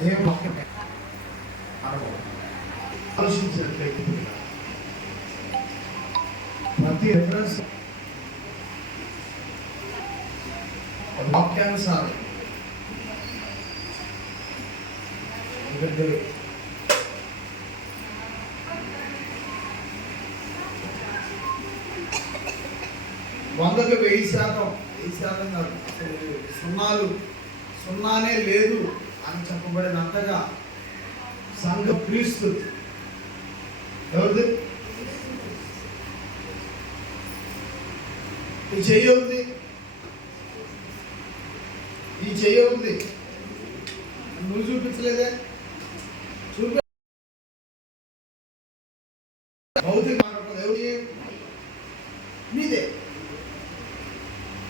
దేవుడు ఒక్కటే ఆలోచించినట్లయితే ప్రతి రెఫరెన్స్ వాక్యానుసారం. ఎందుకంటే 100కి 1000% కాదు, సున్నానే లేదు అని చెప్పబడినంతగా సంఘ క్రీస్తు ఎవరిది? ఈ చెయ్యి ఉంది, నువ్వు చూపించలేదే? చూపి భౌతిక మాట్లాడుతుంది ఎవరి మీదే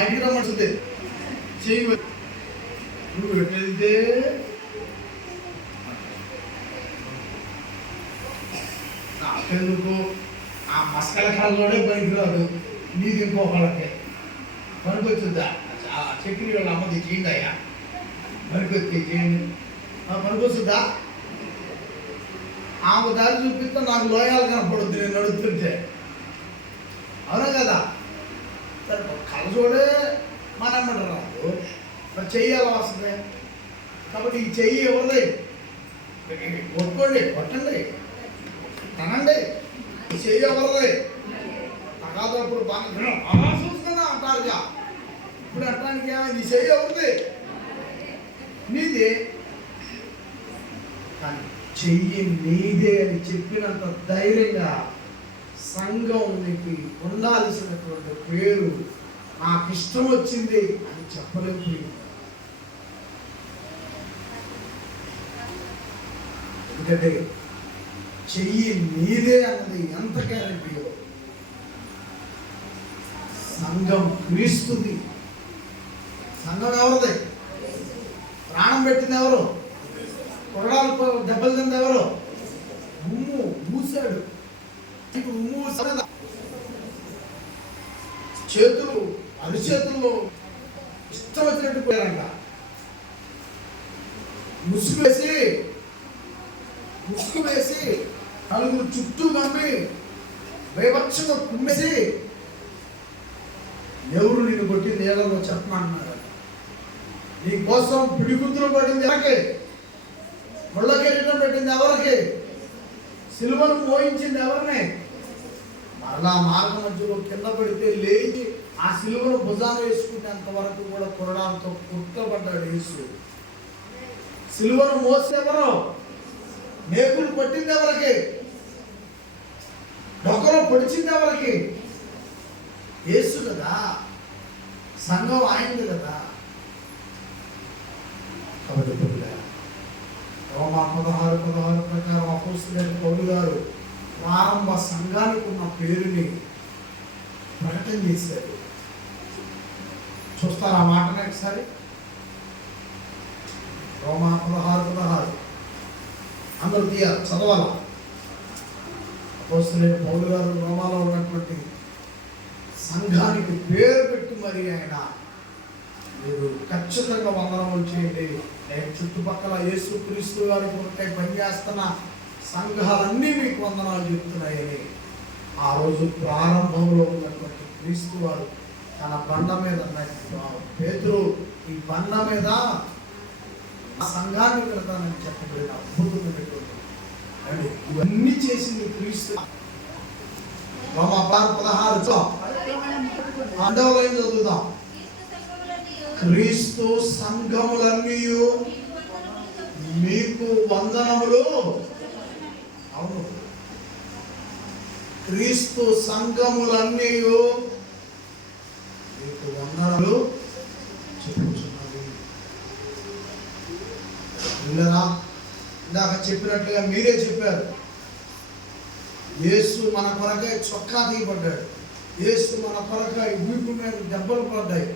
అడిగి రమ్మంటుంది. చెయ్యి నువ్వు ఎట్లయితే నాకెందుకు ఆ మస్కల కాలంలోనే పనికిరాదు, నీది ఇంకొకళ్ళకే పనికొచ్చుద్దా? చక్రి వాళ్ళ అమ్మది చేయండి అయ్యా, పనికొచ్చి చేయండి, పనికొచ్చుద్దా? ఆమె దారి చూపిస్తే నాకు లోయాలు కనపడుద్ది నేను నడుస్తుంటే, అవునా కదా? సరే కలచోడే మనమ్మడు రాదు, మరి చెయ్యాలి వస్తుంది. కాబట్టి ఈ చెయ్యి ఎవరిది? కొట్టండి తనండి. ఈ చెయ్యి ఎవరిది? తగాదప్పుడు బాగా చూసుకున్నా అంటారుగా. ఇప్పుడు అంటానికి ఏమైంది? ఈ చెయ్యి ఎవరిది? నీదే. కానీ చెయ్యి నీదే అని చెప్పినంత ధైర్యంగా సంఘం నీకు ఉండాల్సినటువంటి పేరు నాకు ఇష్టం వచ్చింది అని చెప్పలేదు. ఎందుకంటే చెయ్యి నీదే అన్నది ఎంత గ్యారెంటీయో. సంఘం క్రీస్తుది. సంఘం ఎవరిది? ప్రాణం పెట్టింది ఎవరు? కొరడాలు దెబ్బలు తింది ఎవరు? మూసాడు. చేతులు అరిచేతుల్లో ఇష్టం వచ్చినట్టు పోయారంట. ముసుగు వేసి నలుగురు చుట్టూ కమ్మి బేభత్సంగా కుమ్మేసి ఎవరు నిన్ను కొట్టింది ఏదో చెప్పమన్నారు. నీ కోసం పిడిగుద్దులు పడింది ఎవరికి? ముళ్ళకెళ్ళడం పెట్టింది ఎవరికి? సిలువను మోయించింది ఎవరిని? మరలా మార్గ మధ్యలో కింద పడితే లేచి ఆ సిలువను భుజాన వేసుకునేంత వరకు కూడా కొరడాలతో కుట్టబడ్డాడు యేసు. సిలువను మోసేవరు? మేకులు పట్టింది ఎవరికి? డొక్కలో పొడిచింది ఎవరికి? యేసు కదా. సంఘం ఆయనది కదా. కాబట్టి రోమా 16:16 ప్రకారం అపోస్తలుడైన పౌలు గారు ప్రారంభ సంఘానికి ఉన్న పేరుని ప్రకటన చేశారు. చూస్తారు ఆ మాటను ఒకసారి. రోమా 16:16 అందరూ తీయాలి, చదవాల. అపోస్తలుడైన పౌలు గారు రోమాలో ఉన్నటువంటి సంఘానికి పేరు పెట్టి మరి ఆయన మీరు ఖచ్చితంగా వందనములు చేయండి. నేను చుట్టుపక్కల యేసు క్రీస్తు గారికి ఒకటే పనిచేస్తున్న సంఘాలన్నీ మీకు వందనాలు చెప్తున్నాయని ఆ రోజు ప్రారంభంలో ఉన్నటువంటి క్రీస్తు వారు తన బండ మీద పేతురు ఈ బండ మీద ఆ సంఘాన్ని పెడతానని చెప్పబడిన అద్భుతమైనటువంటి అండి. ఇవన్నీ చేసింది క్రీస్తు. రోమా 16 8వ లైన్ చదువుదాం. క్రీస్తు సంఘములన్నీ మీకు వందనములు. అవును, క్రీస్తు సంఘములన్నీ మీకు వందనములు చెప్పుచున్నది. ఇందాక చెప్పినట్లుగా మీరే చెప్పారు, యేసు మన కొరకై చొక్కా తీయబడ్డాడు. యేసు మన కొరకై వీపు మీద దెబ్బలు పడ్డాయి.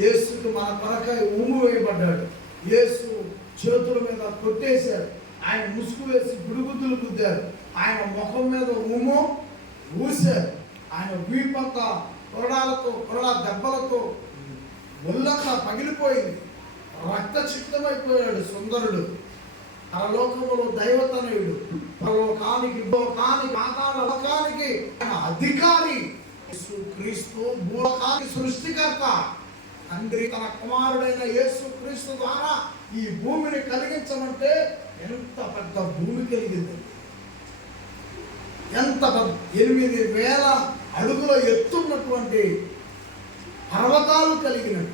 యేసుకు మన కొరకై ఉమ్ము వేయబడ్డాడు. యేసు చేతుల మీద కొట్టేశారు. ఆయన ముసుగు వేసి గుడుగుద్దులు గుద్దారు. ఆయన ముఖం మీద ఉమ్ము ఊశారు. ఆయన వీపంతా కొరడా దెబ్బలతో ఒళ్ళంతా పగిలిపోయింది. రక్త చిత్తమైపోయాడు సుందరుడు. పరలోకములో దైవతనయుడు, పరలోకానికి లోకానికి పాతాళ లోకానికి అధికారి యేసు క్రీస్తు, భూలోకానికి సృష్టికర్త. తండ్రి తన కుమారుడైన యేసు క్రీస్తు ద్వారా ఈ భూమిని కలిగించమంటే ఎంత పెద్ద భూమి కలిగింది, ఎంత 8,000 అడుగుల ఎత్తున్నటువంటి పర్వతాలు కలిగినవి.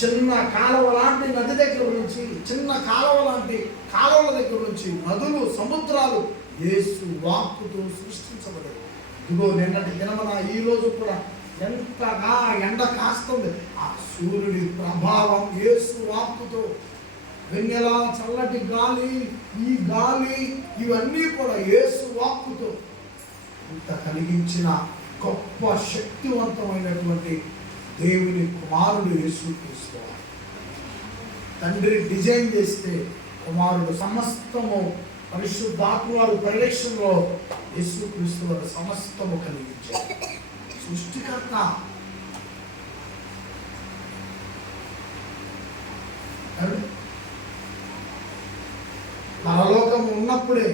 చిన్న కాలువ లాంటి నది దగ్గర నుంచి, చిన్న కాలువ లాంటి కాలువల దగ్గర నుంచి నదులు, సముద్రాలు యేసు వాక్కుతో సృష్టించబడేవి. ఇదిగో నిన్నటి దినమున ఈ రోజు కూడా ఎంతగా ఎండ కాస్తుంది, ఆ సూర్యుడి ప్రభావం యేసు వాక్కుతో, వెన్నెల, చల్లటి గాలి, ఈ గాలి ఇవన్నీ కూడా యేసు వాక్కుతో ఇంత కలిగించిన గొప్ప శక్తివంతమైనటువంటి దేవుని కుమారుడు యేసు క్రీస్తు. తండ్రి డిజైన్ చేస్తే కుమారుడు సమస్తము, పరిశుద్ధాత్మ వారి పరిరక్షణలో యేసు క్రీస్తు వారు సమస్తము కలిగించారు. సృష్టికర్త. పరలోకము ఉన్నప్పుడే,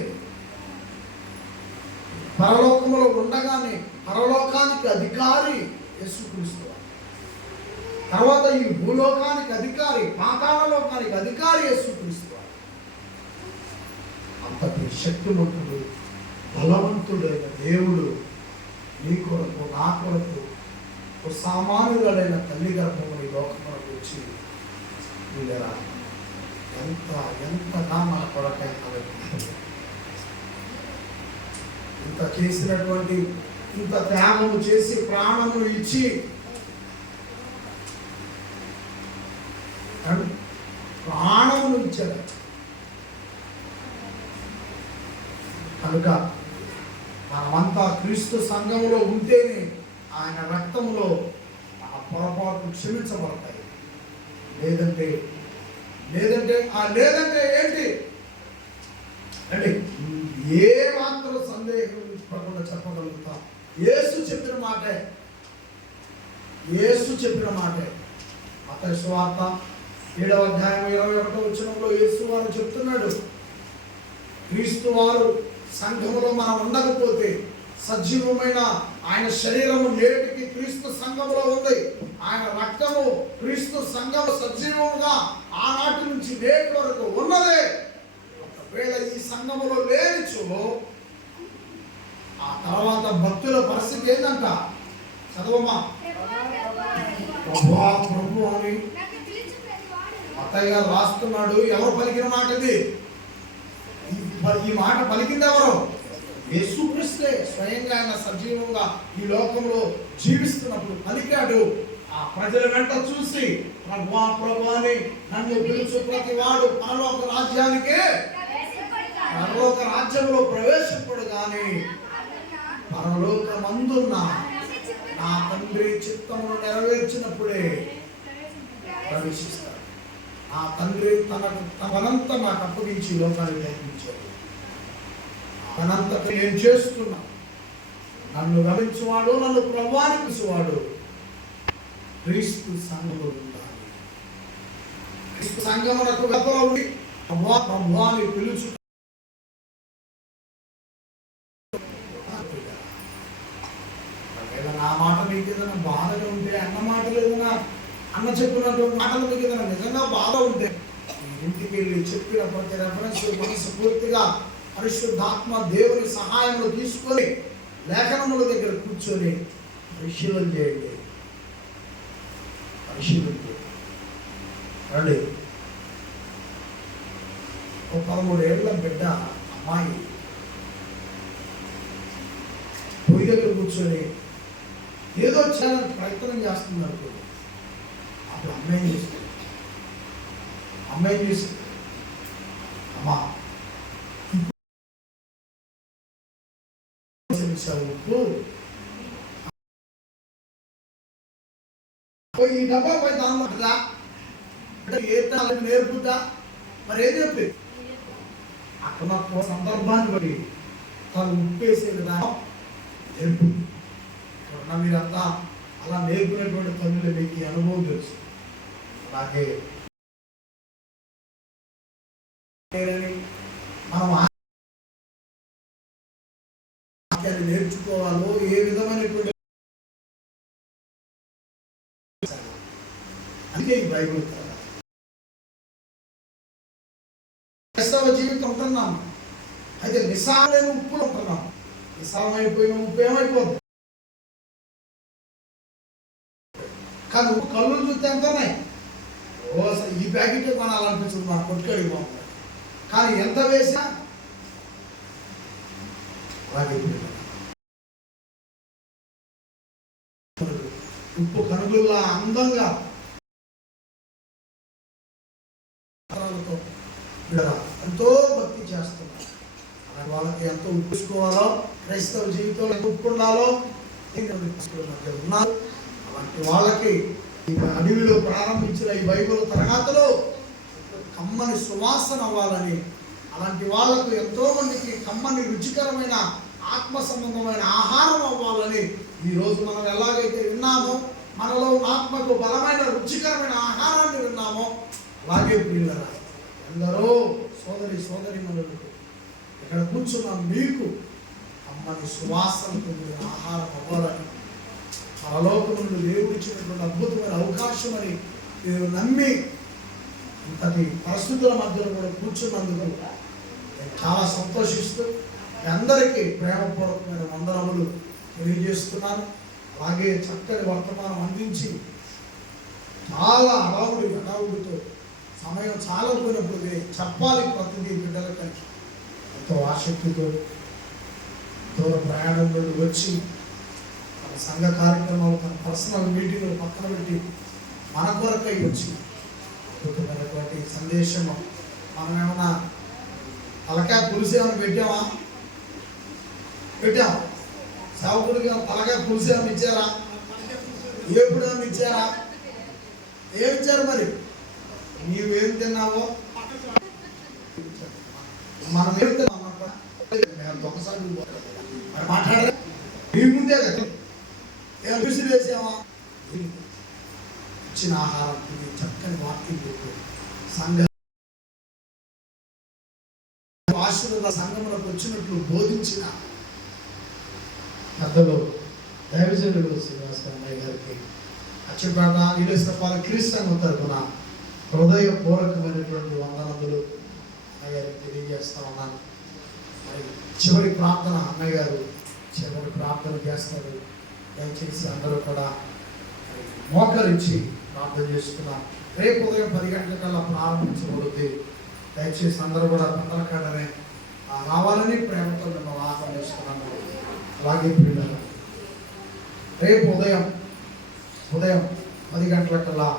పరలోకములో ఉండగానే పరలోకానికి అధికారి యేసుక్రీస్తు. తర్వాత ఈ భూలోకానికి అధికారి, పాతాళ లోకానికి అధికారి యేసుక్రీస్తు. అంతటి శక్తివంతుడు, బలవంతుడైన దేవుడు నీ కొరకు, నా కొరకు ఒక సామాన్యుడైన తల్లి గర్భముని లోకములకు వచ్చి వీళ్ళరా ఎంతగా మన కొరకై ఇంత చేసినటువంటి, ఇంత త్యాగము చేసి ప్రాణము ఇచ్చి ప్రాణమును ఇచ్చారు. కనుక మనమంతా క్రీస్తు సంఘములో ఉంటేనే ఆయన రక్తములో మన పొరపాట్లు క్షమించబడతాయి. లేదంటే ఏంటి అంటే ఏ మాత్రం సందేహం పడకుండా చెప్పగలుగుతా. యేసు చెప్పిన మాటే మత్తయి సువార్త 7వ అధ్యాయం 21వ వచనంలో యేసు వారు చెప్తున్నాడు, క్రీస్తు వారు సంఘములో మనం ఉండకపోతే, సజీవమైన ఆయన శరీరము నేటికి క్రీస్తు సంఘములో ఉంది, ఆయన రక్తము క్రీస్తు సంఘము సజీవముగా ఆనాటి నుంచి నేటి వరకు ఉన్నదే. ఒకవేళ ఈ సంఘములో లేనిచో ఆ తర్వాత భక్తుల పరిస్థితి ఏందంట? చదవమ్మా. ప్రభు అని అత్తయ్య గారు రాస్తున్నాడు. ఎవరు పలికిన మాట ఇది? ఈ మాట పలికింది ఎవరు? యేసుక్రీస్తే. స్వయంగా ఆయన సజీవంగా ఈ లోకంలో జీవిస్తున్నప్పుడు పలికాడు. ఆ ప్రజల వెంట చూసి ప్రభు అని నన్ను పిలుచు ప్రతి వాడు పరలోక రాజ్యంలో ప్రవేశపడు గాని పరలోకమందున్న నా తండ్రి చిత్తమును నెరవేర్చినప్పుడే ప్రవేశిస్తాడు. ఆ తండ్రి తనంతా నాకు అప్పగించి లోకాన్ని నేర్పించాడు. తనంతా నేను చేస్తున్నా. నన్ను గమనించువాడు, నన్ను ప్రభువాని పిలుచువాడు క్రీస్తు సంఘములో ఉండాలి. క్రీస్తు సంఘమునకు వెలుపల ఉండి ప్రభువాని పిలుచు. నా మాట మీకు ఏదైనా బాధగా ఉంటే, అన్న మాటలు ఏదైనా అన్న చెప్పినటువంటి మాటలు మీకు ఏదైనా నిజంగా బాధ ఉంటే ఇంటికి వెళ్ళి చెప్పిన ప్రతి రెఫరెన్స్ మనసు పూర్తిగా పరిశుద్ధాత్మ దేవుని సహాయంలో తీసుకొని లేఖనముల దగ్గర కూర్చొని పరిశీలన చేయండి. రండి. ఒక 13 ఏళ్ల బిడ్డ అమ్మాయి పొయ్యి దగ్గర కూర్చొని ఏదో చేయాలని ప్రయత్నం చేస్తున్నారు. అప్పుడు అమ్మాయి చూసి అమ్మా ఉప్పు ఈ డబ్బా పోయి దానిదా నేర్పుద్దా మరి ఏం చెప్పి అక్కడ నాకు సందర్భాన్ని బట్టి తను ఉప్పేసే విధానం నేర్పు. మీరంతా అలా నేర్పినటువంటి తల్లులు మీకు అనుభవం తెలుసు. అలాగే అందుకే ఈ బైబిల్ క్రైస్తవ జీవితం ఉంటున్నాం. అయితే నిస్సారమైన ఉప్పులు ఉంటున్నాం. నిస్సారమైపోయిన ఉప్పు ఏమైపోతుంది? కానీ ఉప్పు కళ్ళు చూస్తే ఎంతనే ఈ ప్యాకెట్ కొనాలనిపిస్తుంది మన కొట్టుకడికి బాగుంటుంది. కానీ ఎంత వేసినా అలాగే ఉప్పు కనుగొల్లా అందంగా ఎంతో భక్తి చేస్తున్నారు. వాళ్ళకి ఎంతో ఉప్పుకోవాలో, క్రైస్తవ జీవితంలో ఎంత ఉప్పు ఉండాలో ఉన్నారు. అలాంటి వాళ్ళకి అడవిలో ప్రారంభించిన ఈ బైబిల్ తరగతులు కమ్మని సువాసన అవ్వాలని, అలాంటి వాళ్ళకు ఎంతో మందికి కమ్మని రుచికరమైన ఆత్మ సంబంధమైన ఆహారం అవ్వాలని ఈరోజు మనం ఎలాగైతే విన్నామో, మనలో ఆత్మకు బలమైన రుచికరమైన ఆహారాన్ని విన్నామో, అలాగే ప్రియులారా ఎందరో సోదరిమణులకు ఇక్కడ కూర్చున్న మీకు కమ్మని సువాసనకు ఆహారం అవ్వాలని, పరలోకం నుండి దేవుడిచ్చినటువంటి అద్భుతమైన అవకాశం అని మీరు నమ్మి ఇంతటి పరిస్థితుల మధ్యలో కూడా కూర్చున్నందుకు నేను చాలా సంతోషిస్తూ అందరికీ ప్రేమపూర్వకమైన వందనములు తెలియజేస్తున్నాను. అలాగే చక్కని వర్తమానం అందించి చాలా హడావుడితో సమయం చాలా పోయినప్పుడు చెప్పాలి ప్రతిదీ బిడ్డలకని ఎంతో ఆసక్తితో దూర ప్రయాణం నుండి వచ్చి మన సంఘ కార్యక్రమాలు, తన పర్సనల్ మీటింగ్లు పక్కన పెట్టి మన కొరకై వచ్చి అద్భుతమైనటువంటి సందేశము. మనం ఏమన్నా తలకాయ పులుసు ఏమైనా పెట్టామా? సేవకుడిగా తలకాయ పులుసు ఏమైనా ఇచ్చారా? ఎప్పుడు ఏమైనా ఇచ్చారా? ఏమిచ్చారు? మరి నీవేం తిన్నావో మనం ఏం తిన్నామా? ఒకసారి మాట్లాడరా? మీ ముందే కదా ఏం విసిరి వేసామా? ఇచ్చిన ఆహారం చక్కని వాక్యం సంఘ ఆశీర్వాద సంఘంలోకి వచ్చినట్లు బోధించిన పెద్దలు దైవజనుడు శ్రీనివాసరావు అన్నయ్య గారికి అచ్చంపేట నీలేశ్వరపాల క్రీస్తు తరఫున హృదయపూర్వకమైనటువంటి వందనములు అన్నయ్య గారికి తెలియజేస్తా ఉన్నాను. మరి చివరి ప్రార్థన అన్నయ్య గారు చివరి ప్రార్థన చేస్తారు. దయచేసి అందరూ కూడా మోకరించి ప్రార్థన చేసుకున్నాం. రేపు ఉదయం 10 గంటలకల్లా ప్రారంభించబడుతుంది. దయచేసి అందరూ కూడా పంటలకాడనే రావాలని ప్రేమతో మిమ్మల్ని ఆహ్వానిస్తున్నాము. అలాగే పిల్లలు రేపు ఉదయం 10 గంటలకల్లా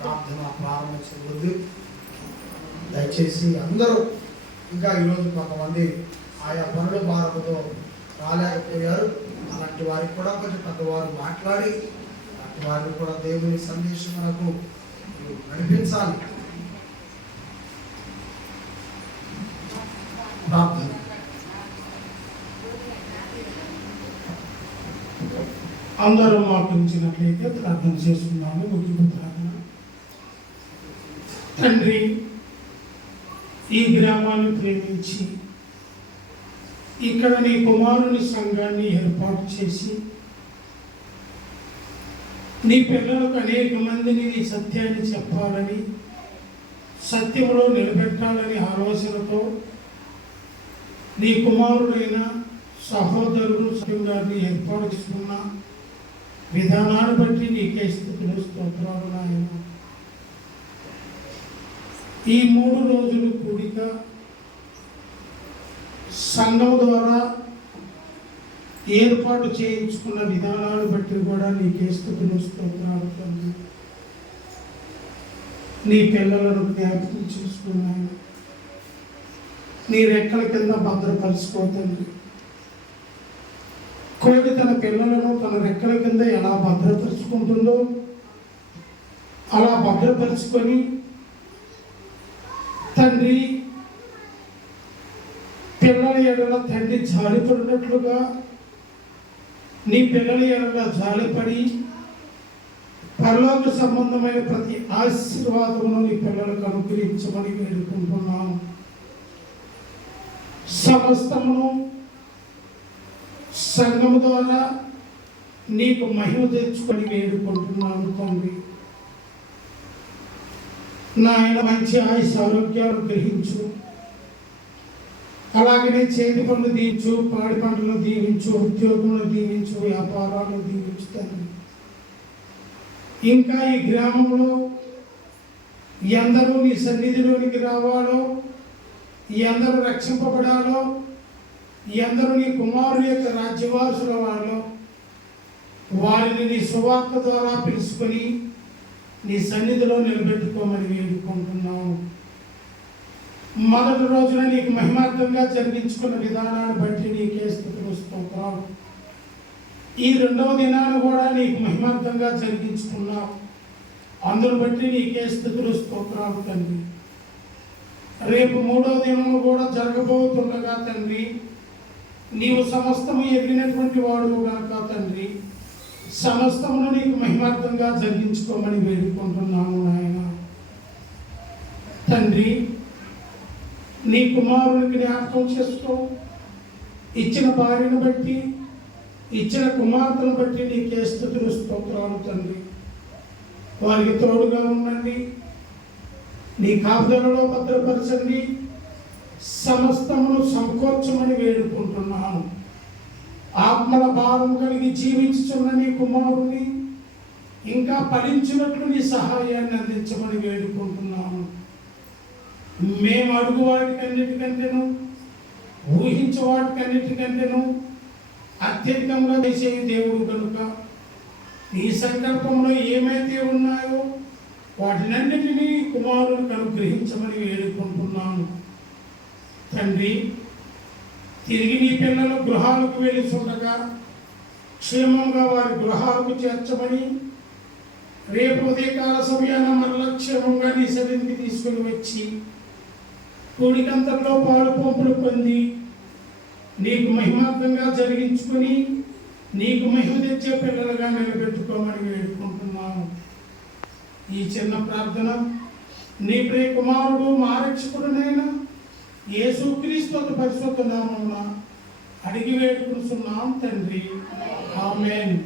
ప్రార్థన ప్రారంభించబడుతుంది. దయచేసి అందరూ ఇంకా ఈరోజు కొంతమంది ఆయా పనుల భారంతో రాలేకపోయారు. అలాంటి వారికి కూడా కొంచెం పెద్దవారు మాట్లాడి వారిని కూడా దేవుని సందేశం మనకు నడిపించాలి. ప్రార్థన. అందరూ మాటించినట్లయితే ప్రార్థన చేసుకున్నాము. ముగింపు ప్రార్థన. తండ్రి, ఈ గ్రామాన్ని ప్రేమించి ఇక్కడ నీ కుమారుని సంఘాన్ని ఏర్పాటు చేసి నీ పిల్లలకు అనేక మందిని నీ సత్యాన్ని చెప్పాలని, సత్యంలో నిలబెట్టాలని ఆలోచనతో నీ కుమారుడైన సహోదరుడు గారిని ఏర్పాటు చేసుకున్న విధానాన్ని బట్టి నీకే స్తుతులు స్తోత్రాలు నాయన. ఈ 3 రోజులు కూడిక సంఘం ద్వారా ఏర్పాటు చేయించుకున్న విధానాలు బట్టి కూడా నీకే స్తుతులు స్తోత్రాలు తండ్రి. నీ పిల్లలను జ్ఞాపకం చేసుకున్నాను. నీ రెక్కల కింద భద్రపరుచుకోతండి. కోడి తన పిల్లలను తన రెక్కల కింద ఎలా భద్రపరుచుకుంటుందో అలా భద్రపరుచుకొని తండ్రి పిల్లల ఎడల తండ్రి జాలిపడినట్లుగా నీ పిల్లల ఎడల జాలిపడి పరలోక సంబంధమైన ప్రతి ఆశీర్వాదమును నీ పిల్లలకు అనుగ్రహించమని వేడుకుంటున్నాను. సమస్తమును సంఘము ద్వారా నీకు మహిమ తెచ్చుకొని వేడుకుంటున్నాను తండ్రి. నాయన మంచి ఆయుష్ ఆరోగ్యాలు గ్రహించు. అలాగనే చేతి పనులు దీవించు, పాడి పంటలు దీవించు, ఉద్యోగంలో దీవించు, వ్యాపారాలు దీవించు తండ్రి. ఇంకా ఈ గ్రామంలో ఎందరూ నీ సన్నిధిలోనికి రావాలో, ఎందరూ రక్షింపబడాలో, ఎందరూ నీ కుమారుని యొక్క రాజ్యవాసుల వారిలో వారిని నీ సువార్త ద్వారా పిలుచుకొని నీ సన్నిధిలో నిలబెట్టుకోమని వేడుకుంటున్నాము. మొదటి రోజున నీకు మహిమార్థంగా జరిగించుకున్న విధానాన్ని బట్టి నీకే స్తుతులు స్తోత్రాలు. ఈ రెండవ దినాన్ని కూడా నీకు మహిమార్థంగా జరిగించుకున్నావు. అందును బట్టి నీకే స్తుతులు స్తోత్రాలు తండ్రి. రేపు మూడవ దినము కూడా జరగబోతుండగా తండ్రి, నీవు సమస్తము ఎరిగినటువంటి వాడు కనుక తండ్రి, సమస్తమును నీకు మహిమార్థంగా జరిగించుకోమని వేడుకుంటున్నాము నాయన. తండ్రి, నీ కుమారునికి జ్ఞాపకం చేసుకో. ఇచ్చిన భార్యను బట్టి, ఇచ్చిన కుమార్తెను బట్టి నీకే స్తుతులు స్తోత్రాలు తండ్రి. వారికి తోడుగా ఉండండి, నీ కాపుదలలో భద్రపరచండి, సమస్తమును సమకూర్చమని వేడుకుంటున్నాను. ఆత్మల భారం కలిగి జీవించుచున్న నీ కుమారుని ఇంకా ఫలించినట్లు నీ సహాయాన్ని అందించమని వేడుకుంటున్నాను. మేము అడుగు వాటికన్నిటికంటేను, ఊహించే వాటికన్నిటికంటేను అత్యధికంగా చేసే దేవుడు కనుక నీ సంకల్పంలో ఏమైతే ఉన్నాయో వాటినన్నిటినీ కుమారునికి అనుగ్రహించమని వేడుకుంటున్నాను. తండ్రి, తిరిగి నీ పిల్లలు గృహాలకు వెళుతుండగా క్షేమంగా వారి గృహాలకు చేర్చమని, రేపు ఉదయకాల సమయాన మరల క్షేమంగా నీ సన్నిధికి తీసుకుని వచ్చి కూడికంతట్లో పాలు పంపులు పొంది నీకు మహిమార్థంగా జరిగించుకొని నీకు మహిమ తెచ్చే పిల్లలుగా నిలబెట్టుకోమని వేడుకుంటున్నాను. ఈ చిన్న ప్రార్థన నీ ప్రియ కుమారుడు మా రక్షకుడునైనా యేసుక్రీస్తు పరిశుద్ధ నామమున అడిగి వేడుకుంటున్నాం తండ్రి. ఆమేన్.